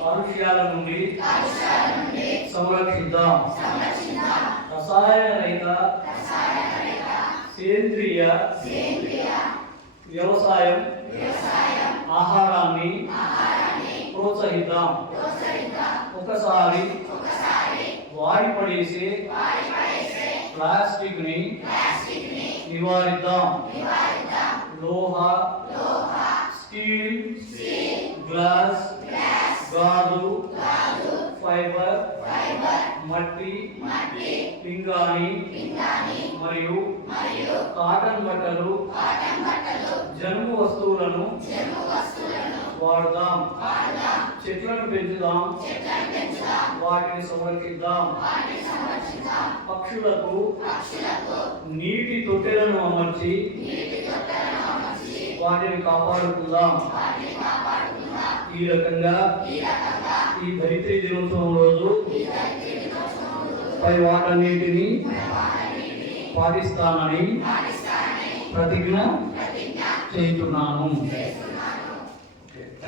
కాలుష్యాల నుండి సంరక్షిద్దాం. రసాయన రహిత సేంద్రియ వ్యవసాయం ఆహారాన్ని ప్రోత్సహిద్దాం. ఒకసారి వాడి పడేసే ప్లాస్టిక్ ని నివారిద్దాం. లోహ, స్టీల్, గ్లాస్, గాజు, ఫైబర్, మట్టి, పింగాణి మరియు కాటన్ బట్టలు, జనుము వస్తువులను వాడుదాం. చెట్లను పెంచుదాం, వాటిని సంరక్షిద్దాం. పక్షులకు నీటి తొట్టెలను అమర్చి వాటిని కాపాడుకుందాం. ఈ రకంగా ఈ ధరిత్రి దినోత్సవం రోజు పై వాటన్నిటిని పాటిస్తానని ప్రతిజ్ఞ చేస్తున్నాను.